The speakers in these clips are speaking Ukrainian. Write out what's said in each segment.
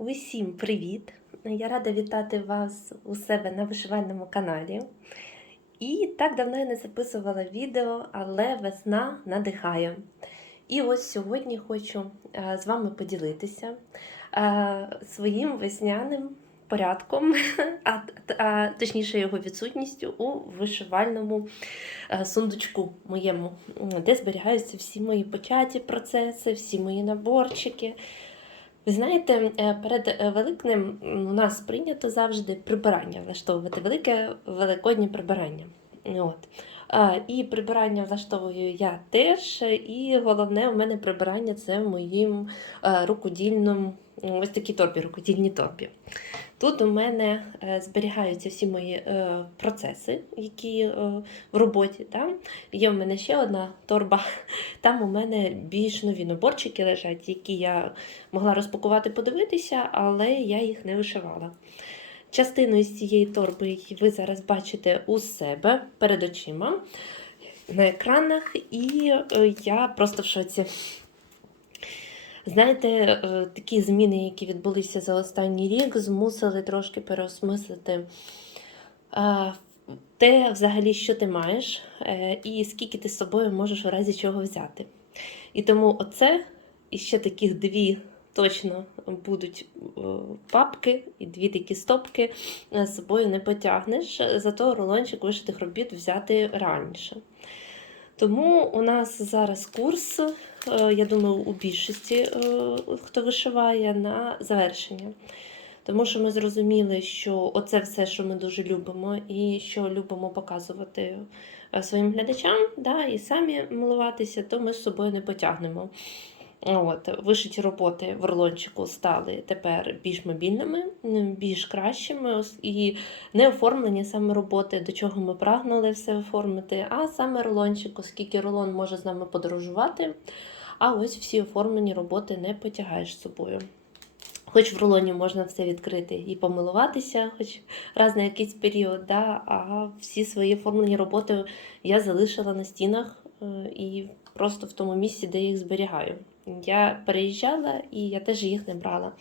Усім привіт! Я рада вітати вас у себе на вишивальному каналі. І так давно я не записувала відео, але весна надихає. І ось сьогодні хочу е, з вами поділитися е, своїм весняним порядком, а, точніше його відсутністю у вишивальному е, сундучку моєму, де зберігаються всі мої початі процеси, всі мої наборчики. Ви знаєте, е, перед е, Великнем у нас прийнято завжди прибирання влаштовувати велике великоднє прибирання. От. І прибирання влаштовую я теж. І головне у мене прибирання це в моїм е, рукодільному ось такій торбі, рукодільній торбі. Тут у мене зберігаються всі мої процеси, які в роботі. Да? Є у мене ще одна торба. Там у мене більш нові наборчики лежать, які я могла розпакувати, подивитися, але я їх не вишивала. Частину із цієї торби ви зараз бачите у себе перед очима на екранах, і е, я просто в шоці. Знаєте, е, такі зміни, які відбулися за останній рік, змусили трошки переосмислити е, те, взагалі, що ти маєш, е, і скільки ти з собою можеш у разі чого взяти. І тому оце і ще таких дві точно будуть е, папки і дві такі стопки е, з собою не потягнеш, зато рулончик вишитих робіт взяти раніше. Тому у нас зараз курс, я думаю, у більшості, хто вишиває, на завершення. Тому що ми зрозуміли, що оце все, що ми дуже любимо, і що любимо показувати е, своїм глядачам, да, і самі милуватися, то ми з собою не потягнемо. От, вишиті роботи в рулончику стали тепер більш мобільними, більш кращими і не оформлені саме роботи, до чого ми прагнули все оформити, а саме рулончик, оскільки рулон може з нами подорожувати, а ось всі оформлені роботи не потягаєш з собою. Хоч в рулоні можна все відкрити і помилуватися, хоч раз на якийсь період, да, а всі свої оформлені роботи я залишила на стінах е, і просто в тому місці, де їх зберігаю. Я переїжджала і я теж їх не брала.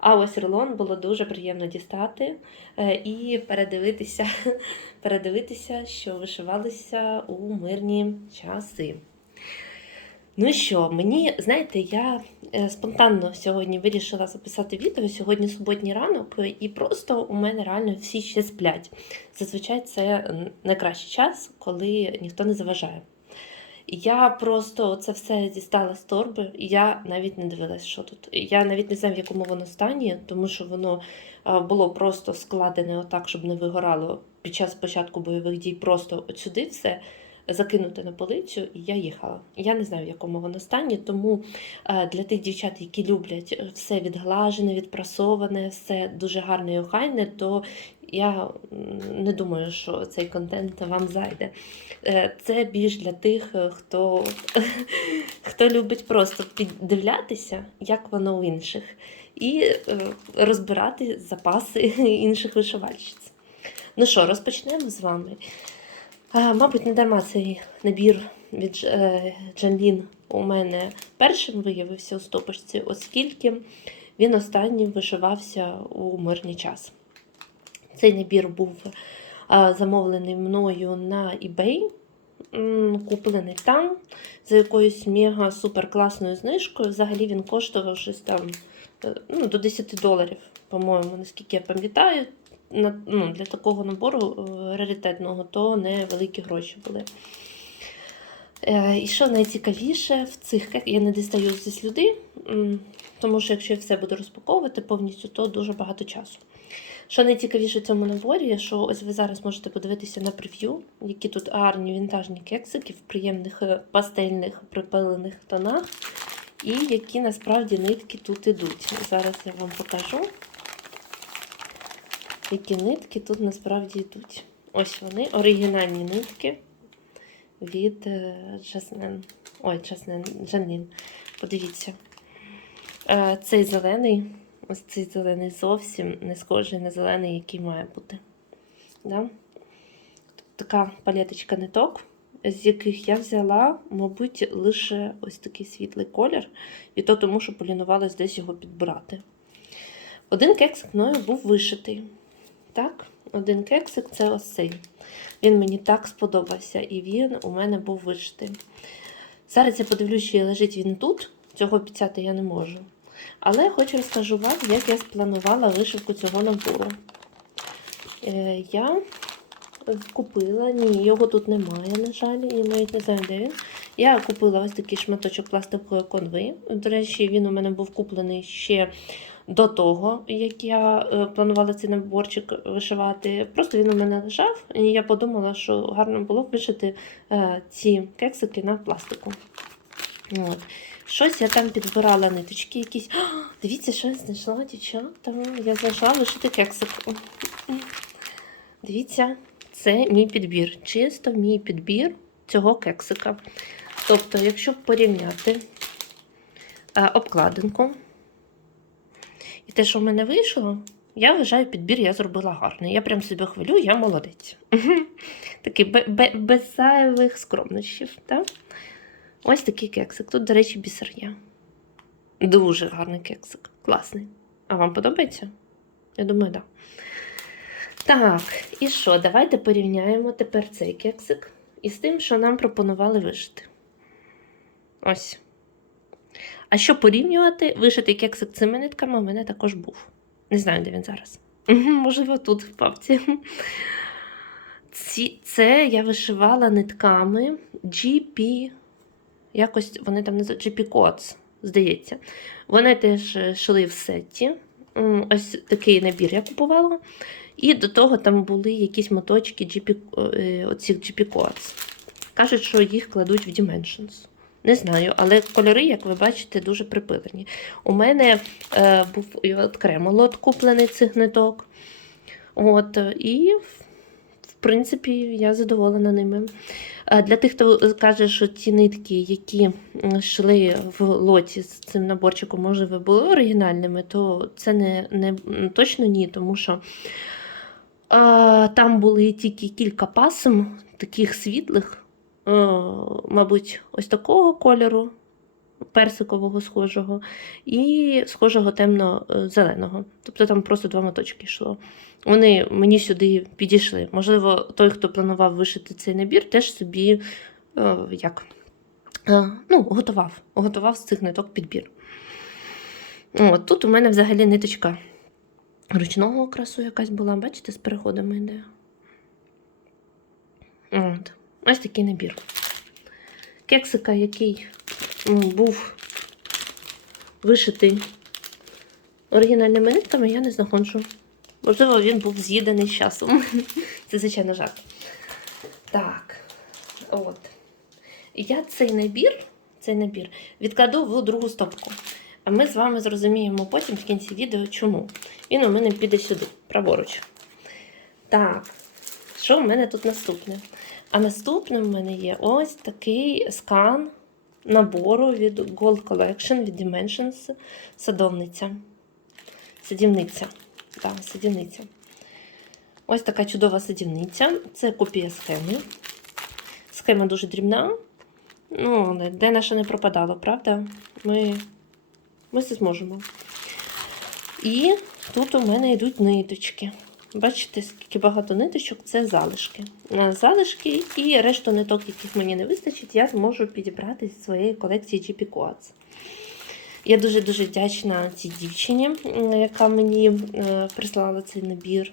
А ось рулон було дуже приємно дістати е, і передивитися, передивитися, що вишивалися у мирні часи. Ну що, мені, знаєте, я е, спонтанно сьогодні вирішила записати відео. Сьогодні суботній ранок, і просто у мене реально всі ще сплять. Зазвичай це найкращий час, коли ніхто не заважає. Я просто це все дістала з торби, і я навіть не дивилась, що тут. Я навіть не знаю, в якому воно стані, тому що воно було просто складене отак, щоб не вигорало під час початку бойових дій. Просто от сюди все закинути на полицю, і я їхала. Я не знаю, в якому воно стані, тому е, для тих дівчат, які люблять все відглажене, відпрасоване, все дуже гарне і охайне, то я не думаю, що цей контент вам зайде. Е, Це більш для тих, е, хто, хто любить просто піддивлятися, як воно у інших, і розбирати запаси інших вишивальщиць. Ну що, розпочнемо з вами. Мабуть, не дарма цей набір від е, Джанлін у мене першим виявився у стопочці, оскільки він останнім вишивався у мирний час. Цей набір був замовлений мною на eBay, куплений там за якоюсь мега супер класною знижкою. Взагалі він коштував щось там е, ну, до 10 доларів, по-моєму, наскільки я пам'ятаю ну, для такого набору е, раритетного, то не великі гроші були. Е, і що найцікавіше в цих я не дістаю зі слюди, тому що якщо я все буду розпаковувати повністю, то дуже багато часу. Що найцікавіше в цьому наборі, що ось ви зараз можете подивитися на прев'ю, які тут гарні вінтажні кексики в приємних е, пастельних припилених тонах, і які насправді нитки тут ідуть. Зараз я вам покажу які нитки тут насправді йдуть. Ось вони, оригінальні нитки від Жаснен. Ой, Жаснен, Жанін. Подивіться. Е, Цей зелений, ось цей зелений зовсім не схожий на зелений, який має бути. Да? Така палеточка ниток, з яких я взяла, мабуть, лише ось такий світлий колір, і то тому, що полінувалась десь його підбирати. Один кексик мною був вишитий. Так, один кексик це ось цей. Він мені так сподобався, і він у мене був вишитий. Зараз я подивлюсь, чи лежить він тут. Цього обіцяти я не можу. Але хочу розкажу вам, як я спланувала вишивку цього набору. Е, я купила, ні, його тут немає, на жаль, і навіть не знаю, де він. Я купила ось такий шматочок пластикової конви. До речі, він у мене був куплений ще до того, як я е, планувала цей наборчик вишивати. Просто він у мене лежав, і я подумала, що гарно було б вишити е, ці кексики на пластику. От. Щось я там підбирала ниточки якісь. О, дивіться, що я знайшла, дівчата. Я знайшла вишити кексик. Дивіться, це мій підбір. Чисто мій підбір цього кексика. Тобто, якщо порівняти е, обкладинку і те, що в мене вийшло, я вважаю, підбір я зробила гарний. Я прям себе хвалю, я молодець. Такий бе- бе- без зайвих скромнощів. Ось такий кексик. Тут, до речі, бісер є. Дуже гарний кексик. Класний. А вам подобається? Я думаю, так. Так, і що? Давайте порівняємо тепер цей кексик із тим, що нам пропонували вишити. Ось. А що порівнювати, вишитий кексик цими нитками у мене також був. Не знаю, де він зараз. Можливо, тут в папці. Ці, це я вишивала нитками GP. Якось вони там називають GP Coats, здається. Вони теж шили в сеті. Ось такий набір я купувала. І до того там були якісь моточки GP, е, оцих GP Coats. Кажуть, що їх кладуть в Dimensions. Не знаю, але кольори, як ви бачите, дуже припилені. У мене е, був окремо лот куплений цих ниток. От, і, в принципі, я задоволена ними. Для тих, хто каже, що ті нитки, які йшли в лоті з цим наборчиком, можливо, були оригінальними, то це не, не точно ні, тому що там були тільки кілька пасм, таких світлих, мабуть, ось такого кольору, персикового схожого, і схожого темно-зеленого. Тобто там просто два моточки йшло. Вони мені сюди підійшли. Можливо, той, хто планував вишити цей набір, теж собі е, як, е, ну, готував, готував з цих ниток підбір. От, тут у мене взагалі ниточка ручного окрасу якась була, бачите, з переходами йде. От. Ось такий набір. Кексика, який був вишитий оригінальними нитками, я не знаходжу. Можливо, він був з'їдений з часом. Це, звичайно, жарт. Так, от. Я цей набір, цей набір відкладу в другу стопку. А ми з вами зрозуміємо потім в кінці відео, чому. Він у мене піде сюди, праворуч. Так, що в мене тут наступне? А наступне в мене є ось такий скан набору від Gold Collection від Dimensions садовниця. Садівниця. Так, садівниця. Ось така чудова садівниця. Це копія схеми. Схема дуже дрібна. Ну, де наша не пропадало, правда? Ми, ми все зможемо. І тут у мене йдуть ниточки. Бачите, скільки багато ниточок це залишки. Е, Залишки і решту ниток, яких мені не вистачить, я зможу підібрати зі своєї колекції GP Coats. Я дуже-дуже вдячна цій дівчині, яка мені е, прислала цей набір.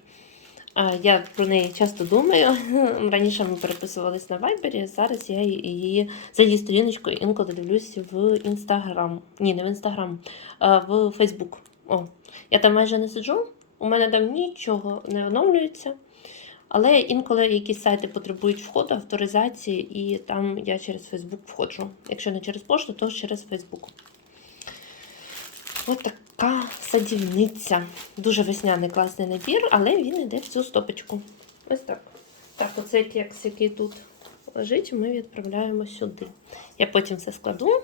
Я про неї часто думаю. Раніше ми переписувались на Viber, зараз я її за її сторіночкою інколи дивлюсь в Інстаграм. Ні, не в Інстаграм, в Фейсбук. О, я там майже не сиджу, у мене там нічого не оновлюється. Але інколи якісь сайти потребують входу, авторизації, і там я через Фейсбук входжу. Якщо не через пошту, то через Фейсбук. Ось така садівниця. Дуже весняний класний набір, але він йде в цю стопочку. Ось так. Так, оцей кекс, який тут лежить, ми відправляємо сюди. Я потім все складу,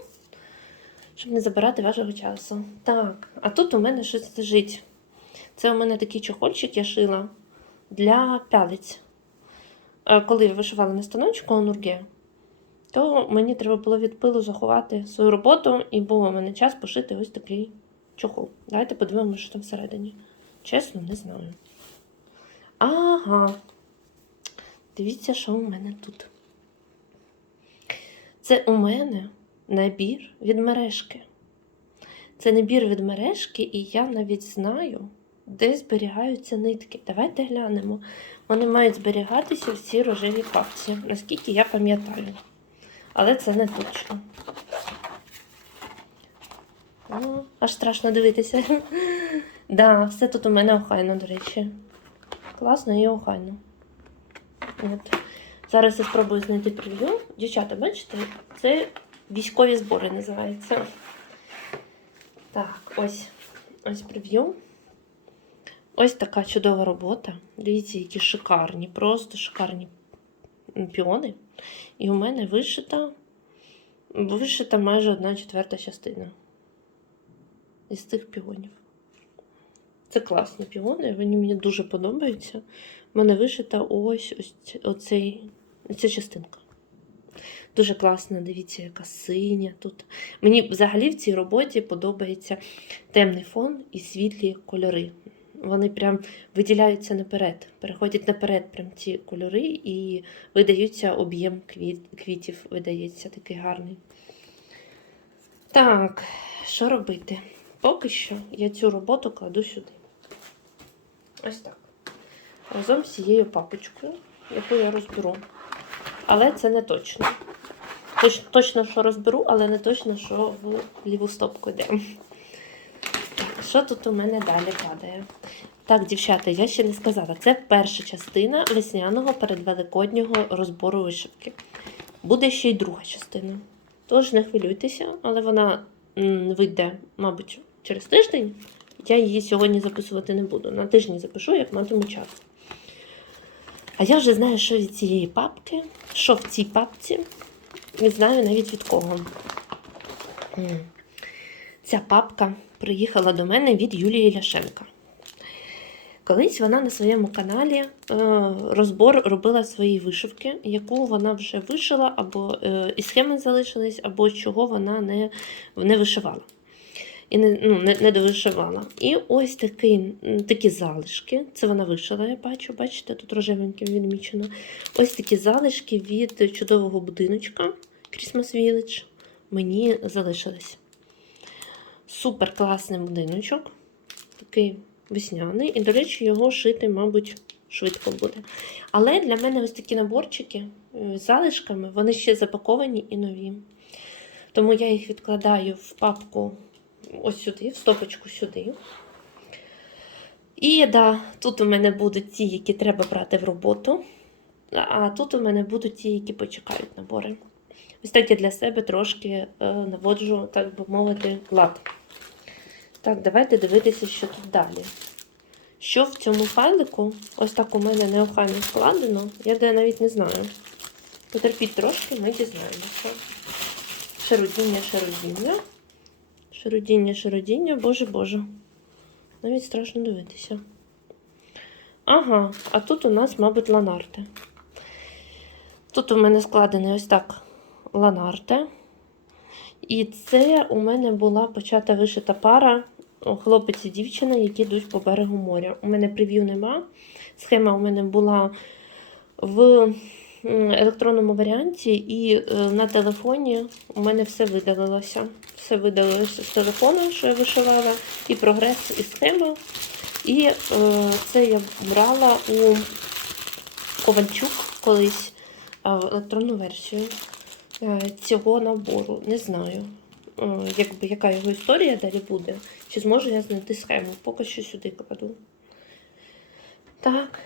щоб не забирати вашого часу. Так, а тут у мене щось лежить. Це у мене такий чохольчик я шила для пялиць. Коли я вишивала на станочку нурге, то мені треба було від пилу заховати свою роботу, і був у мене час пошити ось такий чохол. Давайте подивимося, що там всередині. Чесно, не знаю. Ага. Дивіться, що у мене тут. Це у мене набір від мережки. Це набір від мережки, і я навіть знаю, де зберігаються нитки. Давайте глянемо. Вони мають зберігатися в цій рожевій папці, наскільки я пам'ятаю. Але це не точно. Аж страшно дивитися. Да, все тут у мене охайно, до речі. Класно і охайно. От. Зараз я спробую знайти прев'ю. Дівчата, бачите, це військові збори називається. Так, ось ось прев'ю. Ось така чудова робота. Дивіться, які шикарні, просто шикарні піони. І у мене вишита, вишита майже одна четверта частина із цих піонів. Це класні піони, вони мені дуже подобаються. У мене вишита ось ось оцей, ця частинка. Дуже класно, дивіться, яка синя тут. Мені взагалі в цій роботі подобається темний фон і світлі кольори. Вони прям виділяються наперед, переходять наперед прям ці кольори і видаються об'єм квіт, квітів, видається такий гарний. Так, що робити? Поки що я цю роботу кладу сюди. Ось так. Разом з цією папочкою, яку я розберу. Але це не точно. Точно, що розберу, але не точно, що в ліву стопку йде. Що тут у мене далі падає? Так, дівчата, я ще не сказала. Це перша частина весняного передвеликоднього розбору вишивки. Буде ще й друга частина. Тож не хвилюйтеся, але вона вийде, мабуть, через тиждень. Я її сьогодні записувати не буду. На тижні запишу, як матиму час. А я вже знаю, що від цієї папки, що в цій папці, і знаю навіть від кого. Ця папка приїхала до мене від Юлії Ляшенка. Колись вона на своєму каналі е, розбор робила свої вишивки, яку вона вже вишила, або е, і схеми залишились, або чого вона не, не вишивала. І не, ну, не, не довишивала. І ось такі, такі залишки. Це вона вишила, я бачу, бачите, тут рожевеньким відмічено. Ось такі залишки від чудового будиночка Christmas Village мені залишились. Супер класний будиночок. Такий весняний. І, до речі, його шити, мабуть, швидко буде. Але для мене ось такі наборчики е, з залишками, вони ще запаковані і нові. Тому я їх відкладаю в папку ось сюди, в стопочку сюди. І да, тут у мене будуть ті, які треба брати в роботу. А тут у мене будуть ті, які почекають набори. Ось так я для себе трошки е, наводжу, так би мовити, лад. Так, давайте дивитися, що тут далі. Що в цьому файлику, ось так у мене неохайно складено, я де навіть не знаю. Потерпіть трошки, ми дізнаємося. Шарудіння, шарудіння. Шарудіння, шарудіння, боже боже. Навіть страшно дивитися. Ага, а тут у нас, мабуть, ланарте. Тут у мене складений ось так ланарте. І це у мене була почата вишита пара хлопець і дівчина, які йдуть по берегу моря. У мене прев'ю нема. Схема у мене була в електронному варіанті, і е, на телефоні у мене все видалилося. Все видалилося з телефону, що я вишивала, і прогрес, і схема. І е, це я брала у Ковальчук колись в електронну версію е, цього набору. Не знаю, якби, яка його історія далі буде. Чи зможу я знайти схему? Поки що сюди кладу. Так,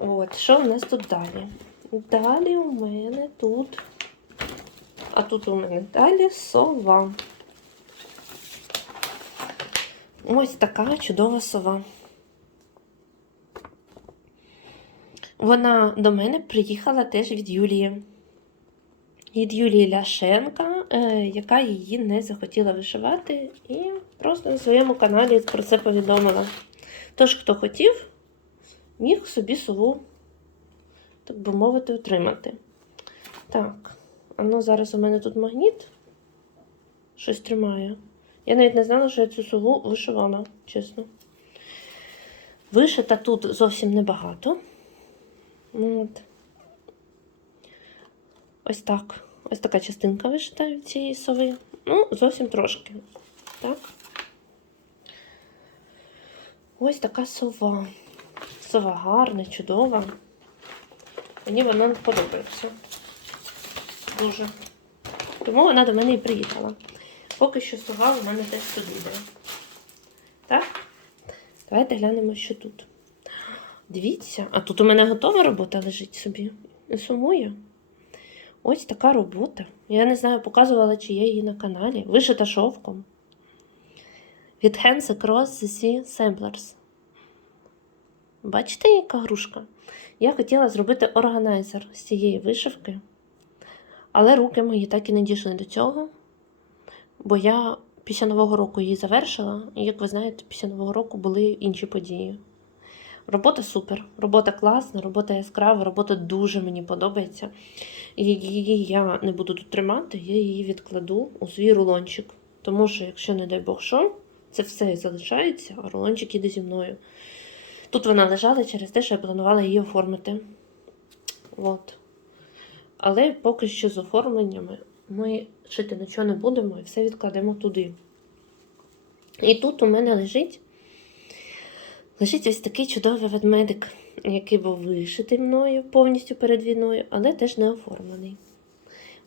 от, що в нас тут далі? Далі у мене тут. А тут у мене далі сова. Ось така чудова сова. Вона до мене приїхала теж від Юлії. Від Юлії Ляшенка, яка її не захотіла вишивати, і просто на своєму каналі про це повідомила. Тож, хто хотів, міг собі сову, так би мовити, отримати. Так, ну зараз у мене тут магніт щось тримає. Я навіть не знала, що я цю сову вишивала, чесно. Вишита тут зовсім небагато. От. Ось так. Ось така частинка вишита від цієї сови. Ну, зовсім трошки. Так. Ось така сова. Сова гарна, чудова. Мені вона подобається. Дуже. Тому вона до мене і приїхала. Поки що сова у мене теж тут буде. Так? Давайте глянемо, що тут. Дивіться, а тут у мене готова робота лежить собі. Не сумує. Ось така робота. Я не знаю, показувала, чи є її на каналі. Вишита шовком. Від Hands Across the Sea Samplers. Бачите, яка грушка? Я хотіла зробити органайзер з цієї вишивки, але руки мої так і не дійшли до цього, бо я після Нового року її завершила, і, як ви знаєте, після Нового року були інші події. Робота супер, робота класна, робота яскрава, робота дуже мені подобається. Її я не буду тут тримати, я її відкладу у свій рулончик. Тому що, якщо, не дай Бог, що, це все залишається, а рулончик іде зі мною. Тут вона лежала через те, що я планувала її оформити. От. Але поки що з оформленнями ми шити нічого не будемо і все відкладемо туди. І тут у мене лежить, лежить ось такий чудовий ведмедик, який був вишитий мною повністю перед війною, але теж не оформлений.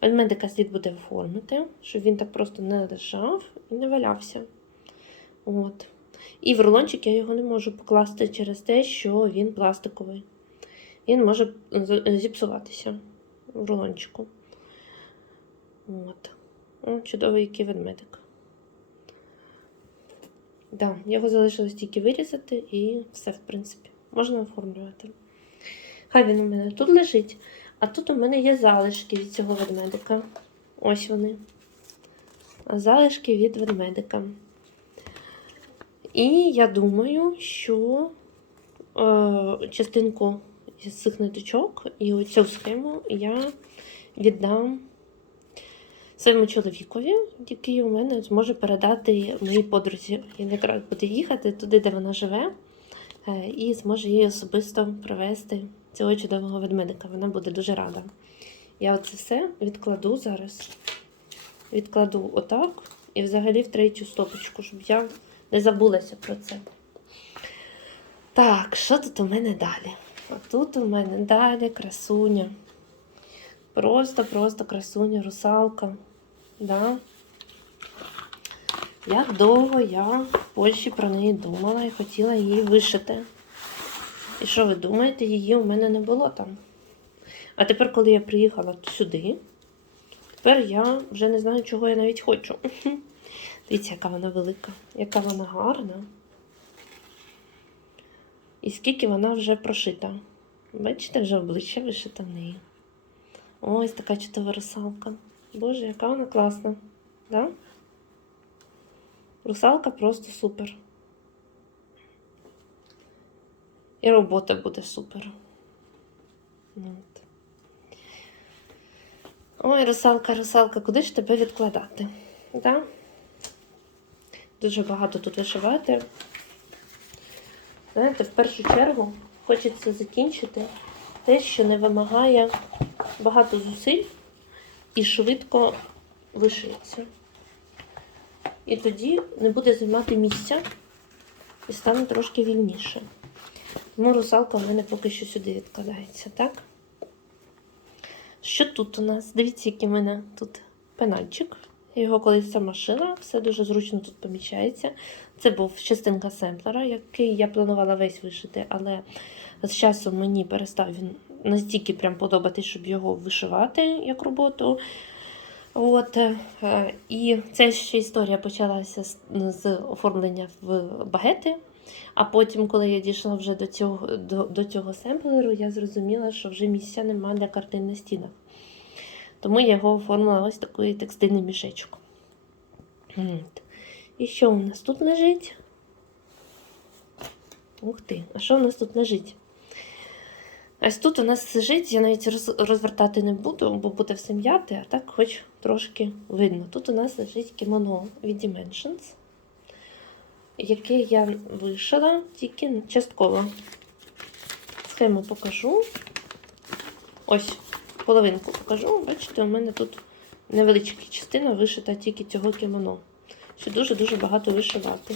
Ведмедика слід буде оформити, щоб він так просто не лежав і не валявся. От. І в рулончик я його не можу покласти через те, що він пластиковий. Він може зіпсуватися в рулончику. От. Чудовий який ведмедик. Да, його залишилось тільки вирізати і все, в принципі, можна оформлювати. Хай він у мене тут лежить, а тут у мене є залишки від цього ведмедика. Ось вони. Залишки від ведмедика. І я думаю, що е, частинку з цих ниточок і оцю схему я віддам своєму чоловікові, який у мене зможе передати моїй подрузі. Він якраз буде їхати туди, де вона живе, е, і зможе їй особисто привезти цього чудового ведмедика. Вона буде дуже рада. Я оце все відкладу зараз. Відкладу отак і взагалі в третю стопочку, щоб я не забулася про це. Так, що тут у мене далі? А у мене далі красуня. Просто-просто красуня, русалка. Да? Як довго я в Польщі про неї думала і хотіла її вишити. І що ви думаєте, її у мене не було там. А тепер, коли я приїхала сюди, тепер я вже не знаю, чого я навіть хочу. Дивіться, яка вона велика, яка вона гарна. І скільки вона вже прошита. Бачите, вже обличчя вишита в неї. Ось така чудова русалка. Боже, яка вона класна. Да? Русалка просто супер. І робота буде супер. От. Ой, русалка, русалка, куди ж тебе відкладати? Да? Дуже багато тут вишивати. Знаєте, в першу чергу хочеться закінчити те, що не вимагає багато зусиль і швидко вишиється. І тоді не буде займати місця і стане трошки вільніше. Тому русалка в мене поки що сюди відкладається, так? Що тут у нас? Дивіться, який в мене тут пенальчик. Його колись сама шила, все дуже зручно тут поміщається. Це був частинка семплера, який я планувала весь вишити, але з часом мені перестав він настільки прям подобатись, щоб його вишивати як роботу. От, е, і ця ще історія почалася з, з оформлення в багети. А потім, коли я дійшла вже до цього, до, до цього семплеру, я зрозуміла, що вже місця немає для картин на стінах. Тому я його оформила ось такий текстильний мішечок. І що у нас тут лежить? Ух ти, а що у нас тут лежить? Ось тут у нас лежить, я навіть роз- розвертати не буду, бо буде все м'яте, а так хоч трошки видно. Тут у нас лежить кімоно від Dimensions, яке я вишила тільки частково. Схему покажу. Ось, половинку покажу. Бачите, у мене тут невеличка частина вишита тільки цього кімоно. Ще дуже-дуже багато вишивати.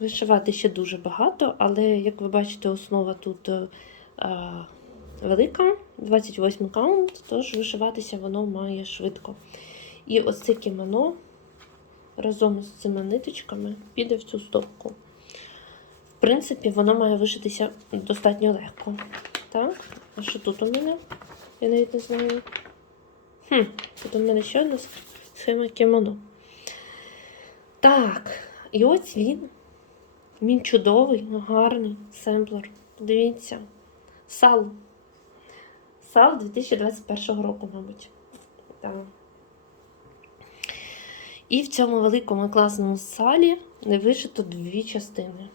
Вишивати ще дуже багато, але, як ви бачите, основа тут е, а, велика, 28 каунт, тож вишиватися воно має швидко. І ось це кімоно разом з цими ниточками піде в цю стопку. В принципі, воно має вишитися достатньо легко. Так, а що тут у мене? Я навіть не знаю. Хм, тут у мене ще одна схема кімоно. Так, і ось він. Він чудовий, гарний семплер. Подивіться. Сал. Сал 2021 року, мабуть. Так. І в цьому великому класному салі не вишито дві частини.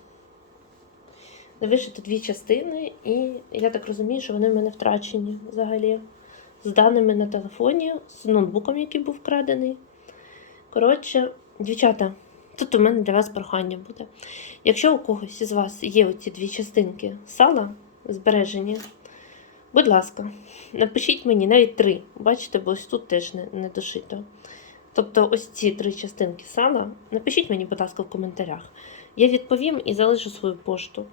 Не вишито дві частини, і я так розумію, що вони в мене втрачені взагалі. З даними на телефоні, з ноутбуком, який був вкрадений. Коротше, дівчата, тут у мене для вас прохання буде. Якщо у когось із вас є оці дві частинки сала збережені, будь ласка, напишіть мені навіть три. Бачите, бо ось тут теж не, не дошито. Тобто, ось ці три частинки сала. Напишіть мені, будь ласка, в коментарях. Я відповім і залишу свою пошту.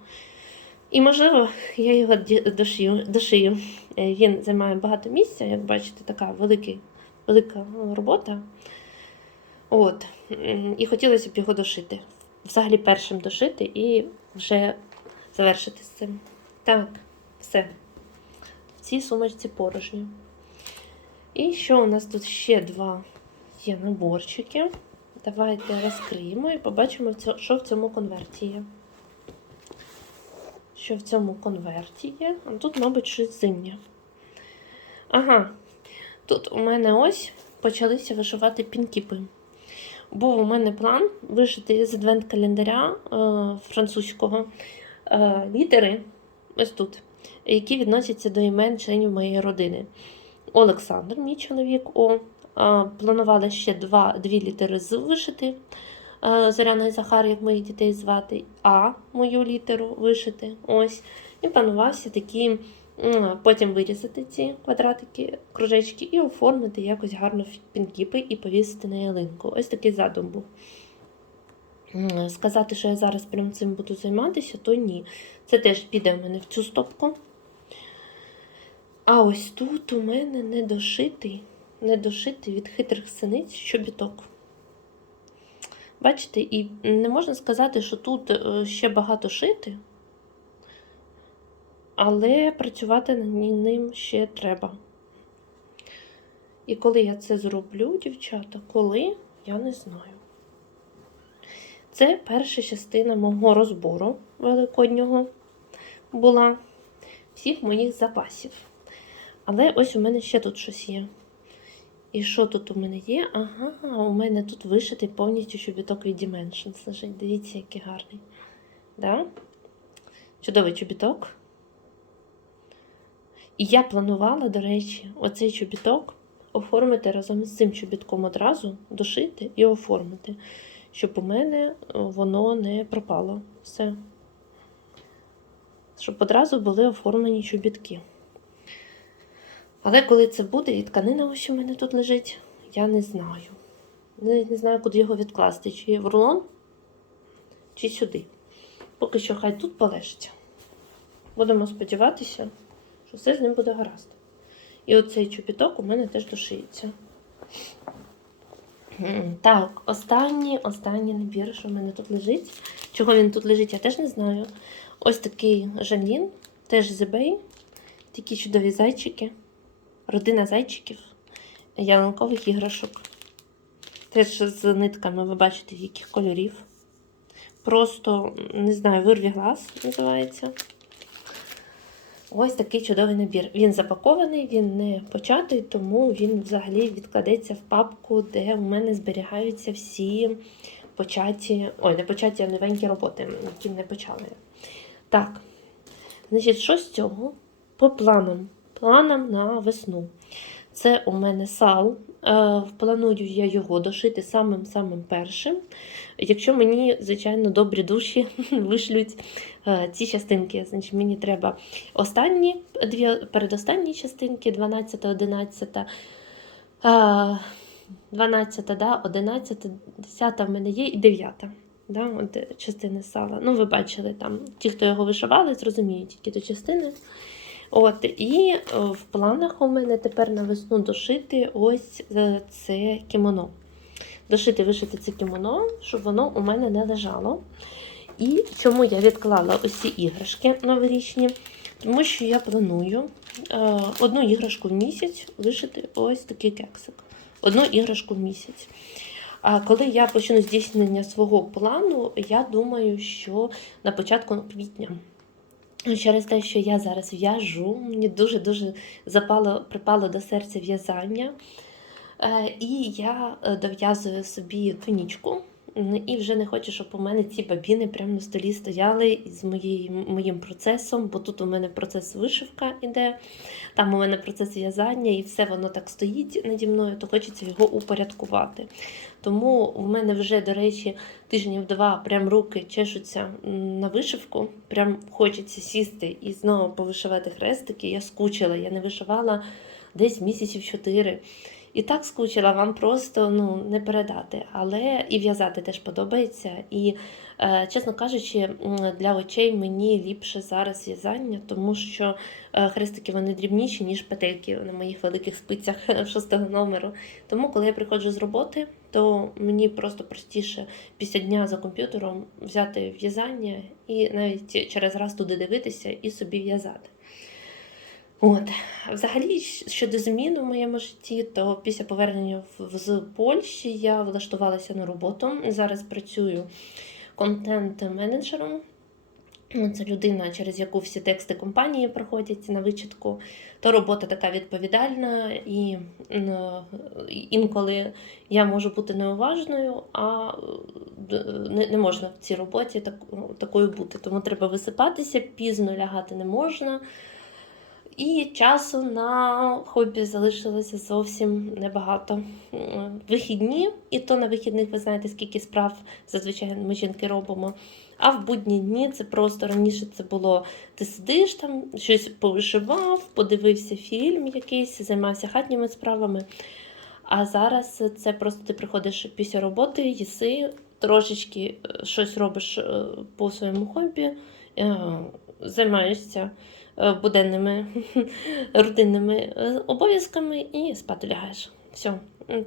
І, можливо, я його дошию. дошию. Е, Він займає багато місця, як бачите, така велика е, робота. От. І хотілося б його дошити. Взагалі першим дошити і вже завершити з цим. Так, все. В цій сумочці порожньо. І що у нас тут ще два є наборчики. Давайте розкриємо і побачимо, що в цьому конверті є. Що в цьому конверті є? А тут, мабуть, щось зимнє. Ага. Тут у мене ось почалися вишивати пінкіпи. Був у мене план вишити з адвент-календаря е, французького е, літери, ось тут, які відносяться до імен членів моєї родини. Олександр, мій чоловік, О. Планувала ще два, дві літери з вишити. Е, Зоряна і Захар, як моїх дітей звати, А, мою літеру вишити. Ось. І планувався такі, м, потім вирізати ці квадратики, кружечки і оформити якось гарно пінкіпи і повісити на ялинку. Ось такий задум був. Сказати, що я зараз прям цим буду займатися, то ні. Це теж піде в мене в цю стопку. А ось тут у мене недошитий, недошитий від хитрих синиць чобіток. Бачите, і не можна сказати, що тут е, ще багато шити, але працювати над ним ще треба. І коли я це зроблю, дівчата, коли, я не знаю. Це перша частина мого розбору великоднього була всіх моїх запасів. Але ось у мене ще тут щось є. І що тут у мене є? Ага, у мене тут вишитий повністю чобіток від Dimensions. Дивіться, який гарний. Да? Чудовий чобіток. І я планувала, до речі, оцей чобіток оформити разом з цим чобітком одразу, дошити і оформити, щоб у мене воно не пропало. Все. Щоб одразу були оформлені чобітки. Але коли це буде, і тканина ось у мене тут лежить, я не знаю. Навіть не знаю, куди його відкласти. Чи в рулон, чи сюди. Поки що хай тут полежить. Будемо сподіватися, що все з ним буде гаразд. І оцей чобіток у мене теж дошиється. Так, останній, останній набір, що в мене тут лежить. Чого він тут лежить, я теж не знаю. Ось такий Жанлін, теж з eBay. Такі чудові зайчики. Родина зайчиків, ялинкових іграшок. Теж з нитками, ви бачите, яких кольорів. Просто, не знаю, вирві глаз називається. Ось такий чудовий набір. Він запакований, він не початий, тому він взагалі відкладеться в папку, де у мене зберігаються всі початі, ой, не початі, а новенькі роботи, які не почали. Так, Значить, що з цього? По планам. Планам на весну. Це у мене сал. Е, Планую я його дошити самим-самим першим. Якщо мені, звичайно, добрі душі вишлють е, ці частинки, значить мені треба останні дві передостанні частинки, 12, 11, е, 12, да, 11, 10 в мене є і 9. Да, от частини сала. Ну, ви бачили там, ті, хто його вишивали, зрозуміють, які то частини. От, і е, в планах у мене тепер на весну дошити ось е, це кімоно. Дошити, вишити це кімоно, щоб воно у мене не лежало. І чому я відклала ці іграшки новорічні? Тому що я планую е, одну іграшку в місяць вишити ось такий кексик. Одну іграшку в місяць. А коли я почну здійснення свого плану, я думаю, що на початку квітня. Через те, що я зараз в'яжу, мені дуже-дуже запало, припало до серця в'язання. Е, І я е, дов'язую собі тунічку. М, І вже не хочу, щоб у мене ці бабіни прямо на столі стояли з моєю, моїм процесом, бо тут у мене процес вишивка іде, там у мене процес в'язання, і все воно так стоїть наді мною, то хочеться його упорядкувати. Тому в мене вже, до речі, тижнів два прям руки чешуться на вишивку. Прям хочеться сісти і знову повишивати хрестики. Я скучила, я не вишивала десь місяців чотири. І так скучила, вам просто ну, не передати. Але і в'язати теж подобається. І, е, чесно кажучи, для очей мені ліпше зараз в'язання, тому що е, хрестики вони дрібніші, ніж петельки на моїх великих спицях шостого номеру. Тому, коли я приходжу з роботи, то мені просто простіше після дня за комп'ютером взяти в'язання і навіть через раз туди дивитися і собі в'язати. От. Взагалі, щодо змін у моєму житті, то після повернення з Польщі я влаштувалася на роботу. Зараз працюю контент-менеджером. Це людина, через яку всі тексти компанії проходять на вичатку. То робота така відповідальна, і інколи я можу бути неуважною, а не, можна в цій роботі так, такою бути. Тому треба висипатися, пізно лягати не можна. І часу на хобі залишилося зовсім небагато. Вихідні, і то на вихідних ви знаєте, скільки справ зазвичай ми жінки робимо. А в будні дні це просто раніше це було ти сидиш там, щось повишивав, подивився фільм якийсь, займався хатніми справами. А зараз це просто ти приходиш після роботи, їси, трошечки е, щось робиш е, по своєму хобі, е, займаєшся буденними рутинними е, обов'язками і спати лягаєш. Все,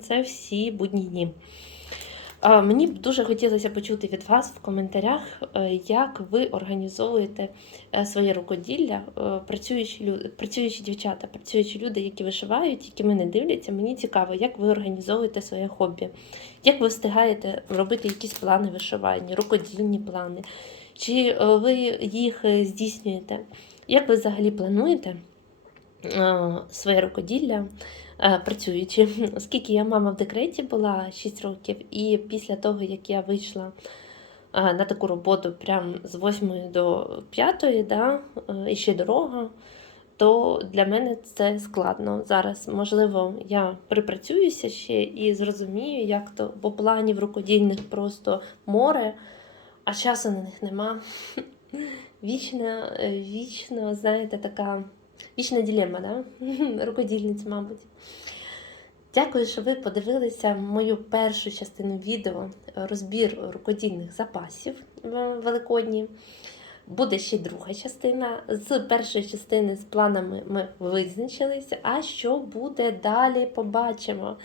це всі будні дні. Мені б дуже хотілося почути від вас в коментарях, е, як ви організовуєте е, своє рукоділля, е, працюючі люди, працюючі дівчата, працюючі люди, які вишивають, які мене дивляться. Мені цікаво, як ви організовуєте своє хобі, як ви встигаєте робити якісь плани вишивання, рукодільні плани, чи е, ви їх е, здійснюєте? Як ви взагалі плануєте е, своє рукоділля? е, працюючи, оскільки я мама в декреті була 6 років, і після того, як я вийшла е, на таку роботу прям з 8 до 5, да, і ще дорога, то для мене це складно. Зараз, можливо, я припрацююся ще і зрозумію, як то, бо планів рукодільних просто море, а часу на них нема. Вічна, е, вічно, знаєте, така вічна ділема, да? рукодільниць, мабуть. Дякую, що ви подивилися мою першу частину відео розбір рукодільних запасів е, великодні. Буде ще друга частина. З першої частини з планами ми визначилися. А що буде далі, побачимо.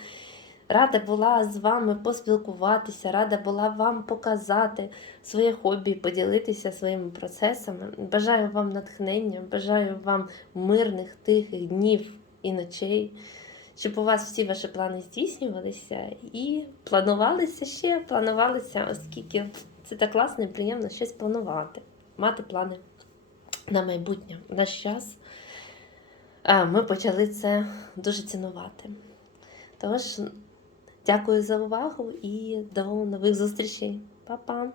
Рада була з вами поспілкуватися, рада була вам показати своє хобі, поділитися своїми процесами. Бажаю вам натхнення, бажаю вам мирних, тихих днів і ночей, щоб у вас всі ваші плани здійснювалися і планувалися ще, планувалися, оскільки це так класно і приємно щось планувати, мати плани на майбутнє. В наш час ми почали це дуже цінувати. Тож, дякую за увагу і до нових зустрічей. Па-па!